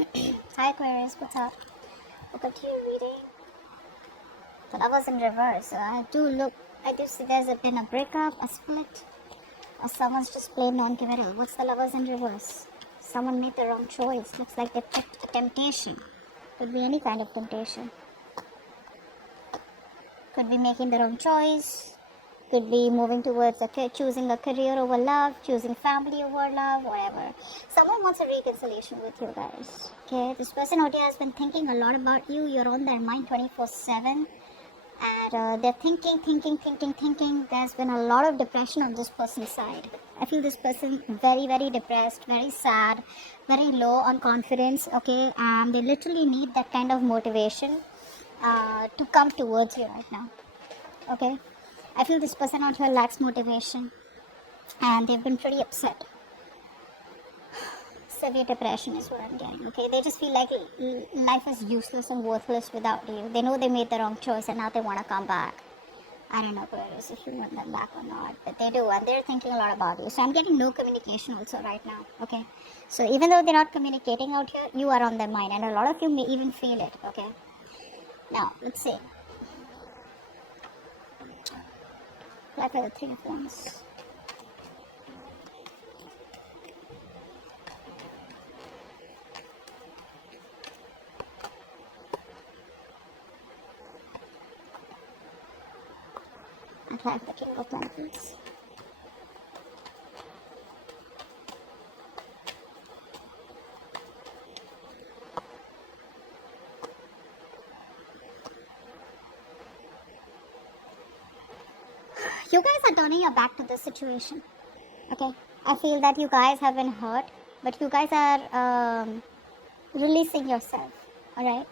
Hi Aquarius, what's up? Welcome to your reading. The Lovers in reverse. So I do see there's been a breakup, a split, or someone's just plain non-committal. What's the Lovers in reverse? Someone made the wrong choice. Looks like they picked a temptation. Could be any kind of temptation. Could be making the wrong choice. Could be moving towards choosing a career over love, choosing family over love, whatever. Someone wants a reconciliation with you guys. Okay, this person out here has been thinking a lot about you. You're on their mind 24/7. And they're thinking. There's been a lot of depression on this person's side. I feel this person very, very depressed, very sad, very low on confidence. Okay, and they literally need that kind of motivation to come towards you right now. Okay, I feel this person out here lacks motivation, and they've been pretty upset. Severe depression is what I'm getting. Okay, they just feel like life is useless and worthless without you. They know they made the wrong choice, and now they want to come back. I don't know, Aquarius, if you want them back or not, but they do, and they're thinking a lot about you. So I'm getting no communication also right now. Okay, so even though they're not communicating out here, you are on their mind, and a lot of you may even feel it. Okay, now let's see. Like for the Three of Wands. And like the King of Pentacles. You guys are turning your back to this situation. Okay, I feel that you guys have been hurt, but you guys are releasing yourself. Alright,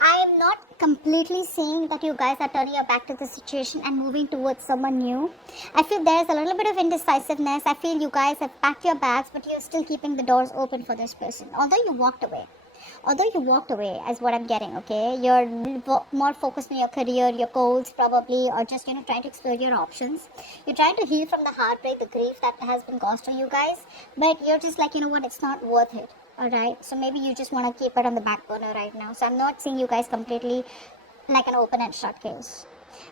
I am not completely saying that you guys are turning your back to the situation and moving towards someone new. I feel there's a little bit of indecisiveness. I feel you guys have packed your bags, but you're still keeping the doors open for this person, although you walked away. Is what I'm getting. Okay, you're more focused on your career, your goals probably, or just trying to explore your options. You're trying to heal from the heartbreak, the grief that has been caused to you guys, but you're just like, what, it's not worth it. Alright, so maybe you just want to keep it on the back burner right now. So I'm not seeing you guys completely like an open and shut case.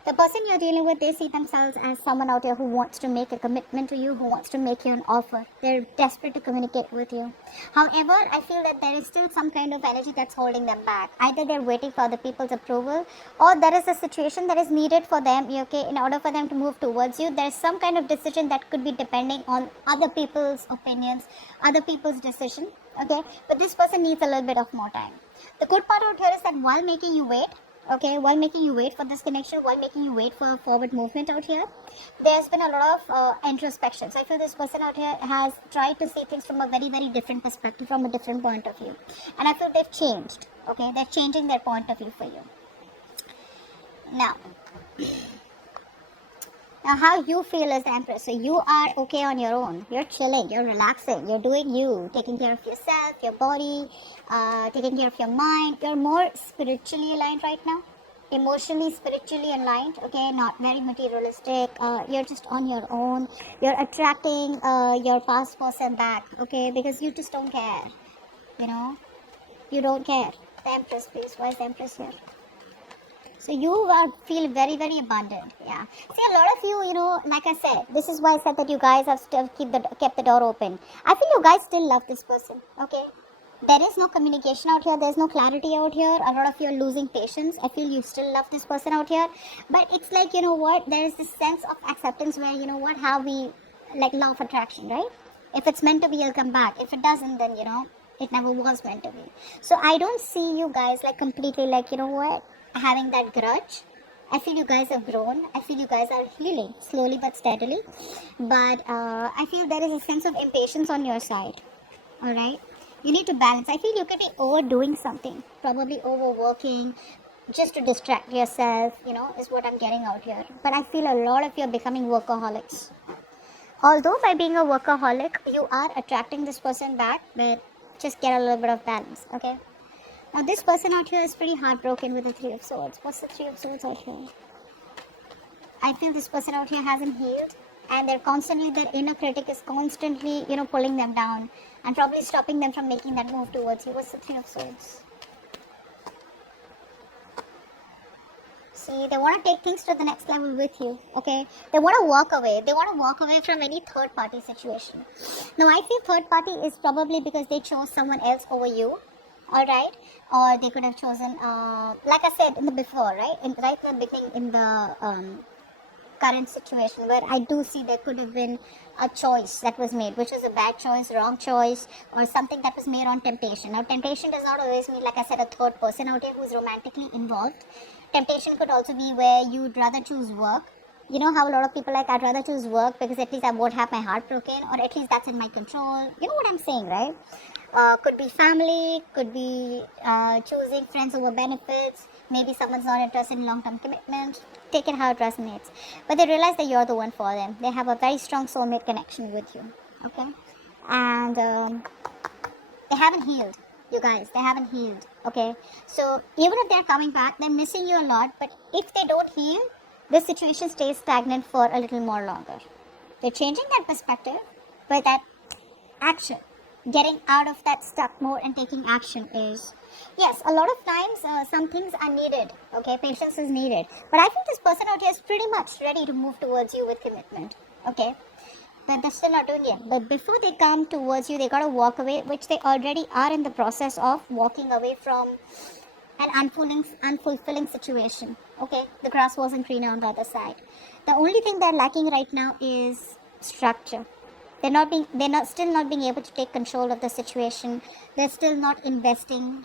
The person you're dealing with, they see themselves as someone out here who wants to make a commitment to you, who wants to make you an offer. They're desperate to communicate with you. However, I feel that there is still some kind of energy that's holding them back. Either they're waiting for other people's approval, or there is a situation that is needed for them, okay, in order for them to move towards you. There's some kind of decision that could be depending on other people's opinions, other people's decision, okay, but this person needs a little bit of more time. The good part out here is that while making you wait, okay, while making you wait for this connection, while making you wait for a forward movement out here, there's been a lot of introspection. So I feel this person out here has tried to see things from a very, very different perspective, from a different point of view. And I feel they've changed, okay? They're changing their point of view for you. Now how you feel as the Empress. So you are okay on your own. You're chilling, you're relaxing, you're doing you, taking care of yourself, your body, taking care of your mind. You're more spiritually aligned right now, emotionally, spiritually aligned, okay, not very materialistic. You're just on your own. You're attracting your past person back, okay, because you just don't care, you don't care. The Empress, please. Why is the Empress here? So you feel very, very abundant. Yeah. See, a lot of you, like I said, this is why I said that you guys have still kept the door open. I feel you guys still love this person. Okay. There is no communication out here. There's no clarity out here. A lot of you are losing patience. I feel you still love this person out here. But it's like, there is this sense of acceptance where, how we, like law of attraction, right? If it's meant to be, it'll come back. If it doesn't, then, it never was meant to be. So I don't see you guys like completely like, having that grudge. I feel you guys have grown. I feel you guys are healing slowly but steadily. But I feel there is a sense of impatience on your side. Alright? You need to balance. I feel you could be overdoing something. Probably overworking just to distract yourself, is what I'm getting out here. But I feel a lot of you are becoming workaholics. Although by being a workaholic, you are attracting this person back, but just get a little bit of balance, okay? Now this person out here is pretty heartbroken with the Three of Swords. What's the Three of Swords out here? I feel this person out here hasn't healed. and they're constantly, their inner critic is constantly, pulling them down and probably stopping them from making that move towards you. What's the Three of Swords? See, they want to take things to the next level with you, okay? They want to walk away. They want to walk away from any third party situation. Now, I feel third party is probably because they chose someone else over you, alright? Or they could have chosen, like I said in the before, right? Right in the beginning, in the current situation, where I do see there could have been a choice that was made, which was a bad choice, wrong choice, or something that was made on temptation. Now, temptation does not always mean, like I said, a third person out here who's romantically involved. Temptation could also be where you'd rather choose work. You know how a lot of people like, I'd rather choose work because at least I won't have my heart broken, or at least that's in my control. You know what I'm saying, right? Could be family, could be choosing friends over benefits. Maybe someone's not interested in long-term commitment. Take it how it resonates. But they realize that you're the one for them. They have a very strong soulmate connection with you. Okay? And they haven't healed. You guys, they haven't healed. Okay? So even if they're coming back, they're missing you a lot. But if they don't heal, this situation stays stagnant for a little more longer. They're changing that perspective, but that action, getting out of that stuck mode and taking action is, yes, a lot of times some things are needed, okay, patience is needed, but I think this person out here is pretty much ready to move towards you with commitment, okay, but they're still not doing it. But before they come towards you, they gotta walk away, which they already are in the process of walking away from an unfulfilling situation, okay. The grass wasn't greener on the other side. The only thing they're lacking right now is structure. They're still not being able to take control of the situation. They're still not investing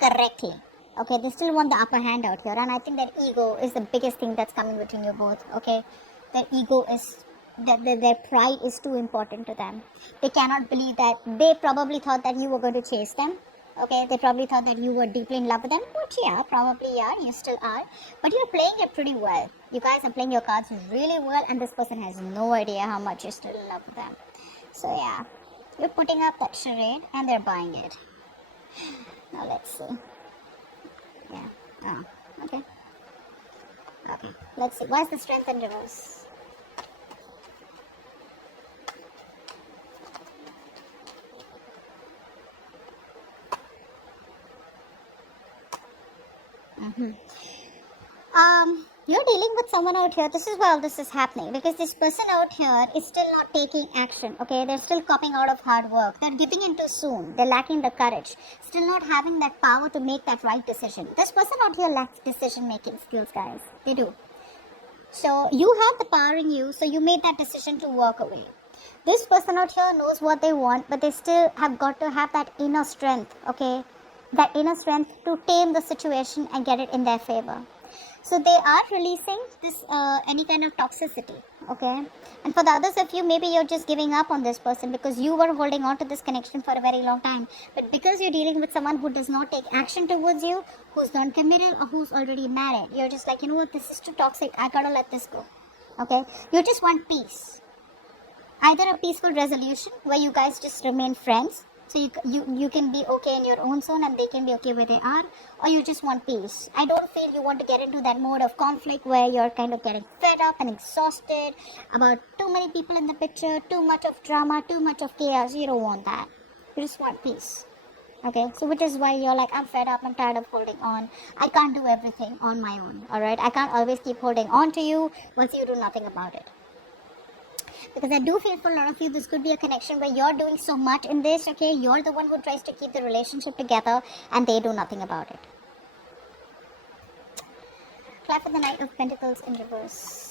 correctly. Okay, they still want the upper hand out here, and I think that ego is the biggest thing that's coming between you both. Okay, their ego is their pride is too important to them. They cannot believe that they probably thought that you were going to chase them. Okay, they probably thought that you were deeply in love with them, which yeah, probably are, you still are, but you're playing it pretty well. You guys are playing your cards really well, and this person has no idea how much you're still in love with them. So yeah, you're putting up that charade and they're buying it. Now let's see. Yeah, oh, okay. Okay, let's see, why is the Strength in reverse? You're dealing with someone out here. This is why all this is happening, because this person out here is still not taking action. Okay, they're still copping out of hard work. They're giving in too soon. They're lacking the courage. Still not having that power to make that right decision. This person out here lacks decision making skills, guys. They do. So you have the power in you. So you made that decision to walk away. This person out here knows what they want, but they still have got to have that inner strength. Okay, that inner strength to tame the situation and get it in their favor. So they are releasing this any kind of toxicity, okay? And for the others of you, maybe you're just giving up on this person because you were holding on to this connection for a very long time. But because you're dealing with someone who does not take action towards you, who's non-committed or who's already married, you're just like, you know what, this is too toxic, I gotta let this go, okay? You just want peace. Either a peaceful resolution where you guys just remain friends, so you can be okay in your own zone and they can be okay where they are, or you just want peace. I don't feel you want to get into that mode of conflict where you're kind of getting fed up and exhausted about too many people in the picture, too much of drama, too much of chaos. You don't want that. You just want peace. Okay, so which is why you're like, I'm fed up, I'm tired of holding on. I can't do everything on my own, alright? I can't always keep holding on to you once you do nothing about it. Because I do feel for a lot of you, this could be a connection where you're doing so much in this, okay? You're the one who tries to keep the relationship together and they do nothing about it. Clap for the Knight of Pentacles in reverse.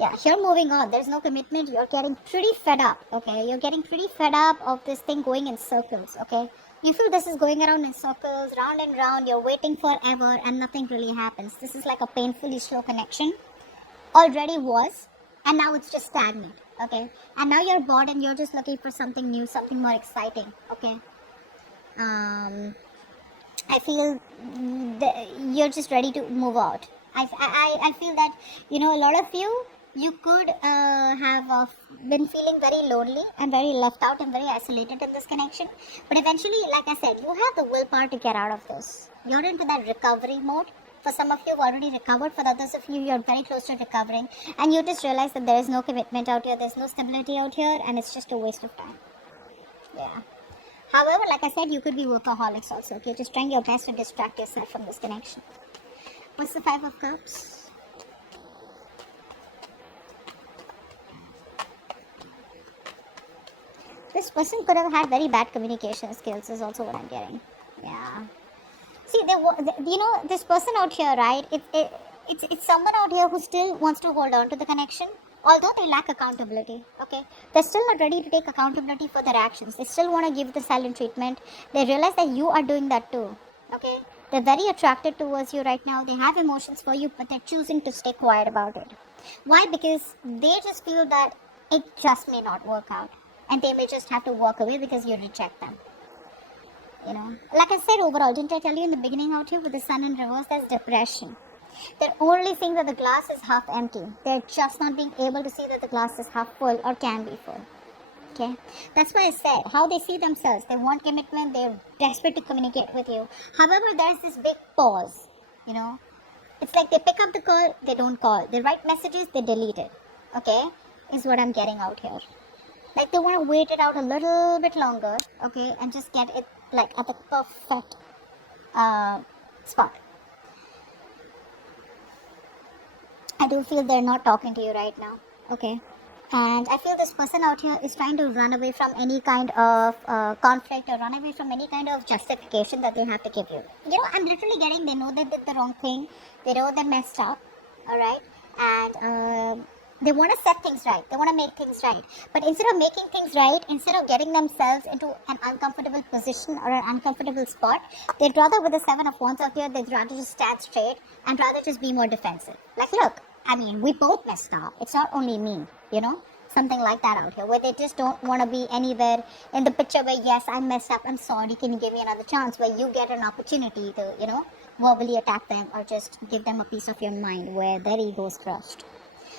Yeah, you're moving on. There's no commitment. You're getting pretty fed up, okay? You're getting pretty fed up of this thing going in circles, okay? You feel this is going around in circles, round and round. You're waiting forever and nothing really happens. This is like a painfully slow connection. Already was, and now it's just stagnant, okay? And now you're bored and you're just looking for something new, something more exciting, okay? I feel you're just ready to move out. I feel that, you know, a lot of you, you could have been feeling very lonely and very left out and very isolated in this connection. But eventually, like I said, you have the willpower to get out of this. You're into that recovery mode. For some of you, you've already recovered. For others of you, you're very close to recovering. And you just realize that there is no commitment out here. There's no stability out here. And it's just a waste of time. Yeah. However, like I said, you could be workaholics also. Okay, just trying your best to distract yourself from this connection. What's the Five of Cups? This person could have had very bad communication skills is also what I'm getting. Yeah. See, this person out here, right? It's someone out here who still wants to hold on to the connection, although they lack accountability. Okay, they're still not ready to take accountability for their actions. They still want to give the silent treatment. They realize that you are doing that too. Okay, they're very attracted towards you right now. They have emotions for you, but they're choosing to stay quiet about it. Why? Because they just feel that it just may not work out, and they may just have to walk away because you reject them. Like I said, overall, didn't I tell you in the beginning out here with the sun in reverse, there's depression. They're only seeing that the glass is half empty. They're just not being able to see that the glass is half full or can be full. Okay, that's why I said how they see themselves. They want commitment. They're desperate to communicate with you. However, there's this big pause. It's like they pick up the call, they don't call. They write messages, they delete it. Okay, is what I'm getting out here. Like they want to wait it out a little bit longer, okay, and just get it like at the perfect spot. I do feel they're not talking to you right now, okay, and I feel this person out here is trying to run away from any kind of conflict or run away from any kind of justification that they have to give you. I'm literally getting, they know they did the wrong thing, they know they messed up, alright, and they want to set things right. They want to make things right. But instead of making things right, instead of getting themselves into an uncomfortable position or an uncomfortable spot, they'd rather, with the Seven of Wands out here, they'd rather just stand straight and rather just be more defensive. Like, look, we both messed up. It's not only me, something like that out here, where they just don't want to be anywhere in the picture where, yes, I messed up, I'm sorry, can you give me another chance, where you get an opportunity to, verbally attack them or just give them a piece of your mind where their ego is crushed.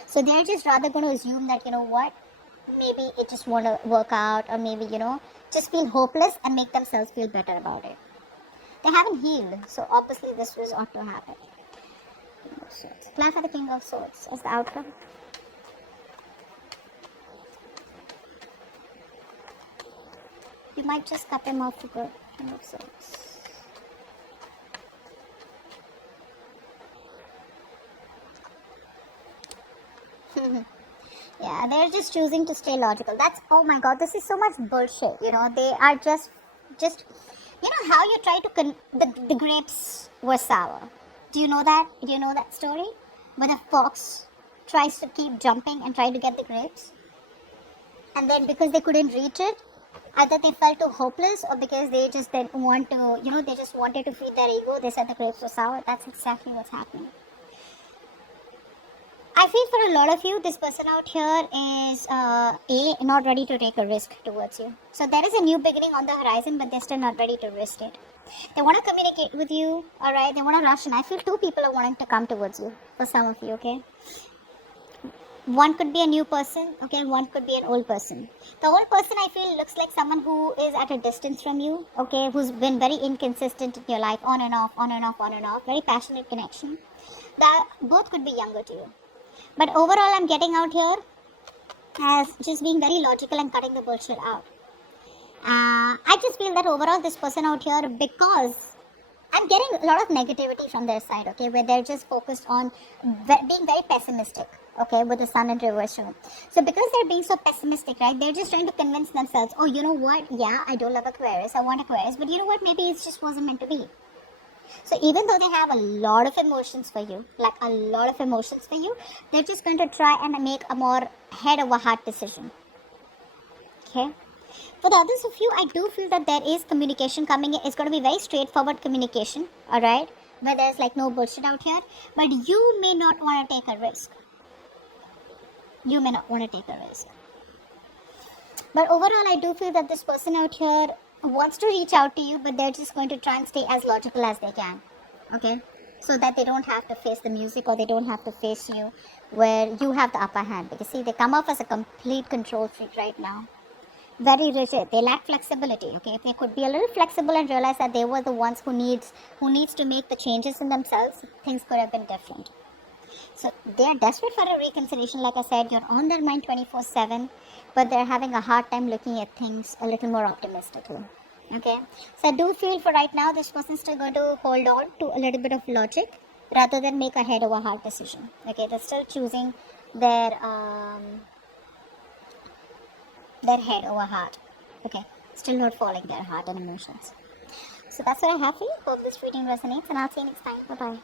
So they're just rather going to assume that, maybe it just won't work out, or maybe, just feel hopeless and make themselves feel better about it. They haven't healed, so obviously this was ought to happen. King of Swords. Plan for the King of Swords as the outcome. You might just cut them off for good. King of Swords. Yeah, they're just choosing to stay logical. That's, oh my god, this is so much bullshit. They are just how you try to the grapes were sour. Do you know that? Do you know that story? Where the fox tries to keep jumping and try to get the grapes, and then because they couldn't reach it, either they felt too hopeless, or because they just didn't want to, they just wanted to feed their ego, they said the grapes were sour. That's exactly what's happening. I feel for a lot of you, this person out here is not ready to take a risk towards you. So there is a new beginning on the horizon, but they're still not ready to risk it. They want to communicate with you, alright? They want to rush in. I feel two people are wanting to come towards you, for some of you, okay? One could be a new person, okay? One could be an old person. The old person, I feel, looks like someone who is at a distance from you, okay? Who's been very inconsistent in your life, on and off, on and off, on and off. Very passionate connection. That both could be younger to you. But overall, I'm getting out here as just being very logical and cutting the bullshit out. I just feel that overall this person out here, because I'm getting a lot of negativity from their side, okay, where they're just focused on being very pessimistic, okay, with the sun in reverse. So because they're being so pessimistic, right, they're just trying to convince themselves, oh, you know what, yeah, I do love Aquarius, I want Aquarius, but you know what, maybe it just wasn't meant to be. So even though they have a lot of emotions for you, they're just going to try and make a more head over heart decision. Okay. For the others of you, I do feel that there is communication coming in. It's going to be very straightforward communication, alright, where there's like no bullshit out here. But you may not want to take a risk. But overall, I do feel that this person out here wants to reach out to you, but they're just going to try and stay as logical as they can. Okay, so that they don't have to face the music, or they don't have to face you where you have the upper hand. Because see, they come off as a complete control freak right now. Very rigid. They lack flexibility. Okay, if they could be a little flexible and realize that they were the ones who needs to make the changes in themselves, things could have been different. So they are desperate for a reconciliation. Like I said, you're on their mind 24/7, but they're having a hard time looking at things a little more optimistically. Okay, so I do feel for right now this person's still going to hold on to a little bit of logic rather than make a head over heart decision. Okay, they're still choosing their head over heart. Okay, still not following their heart and emotions. So that's what I have for you. Hope this reading resonates, and I'll see you next time. Bye bye.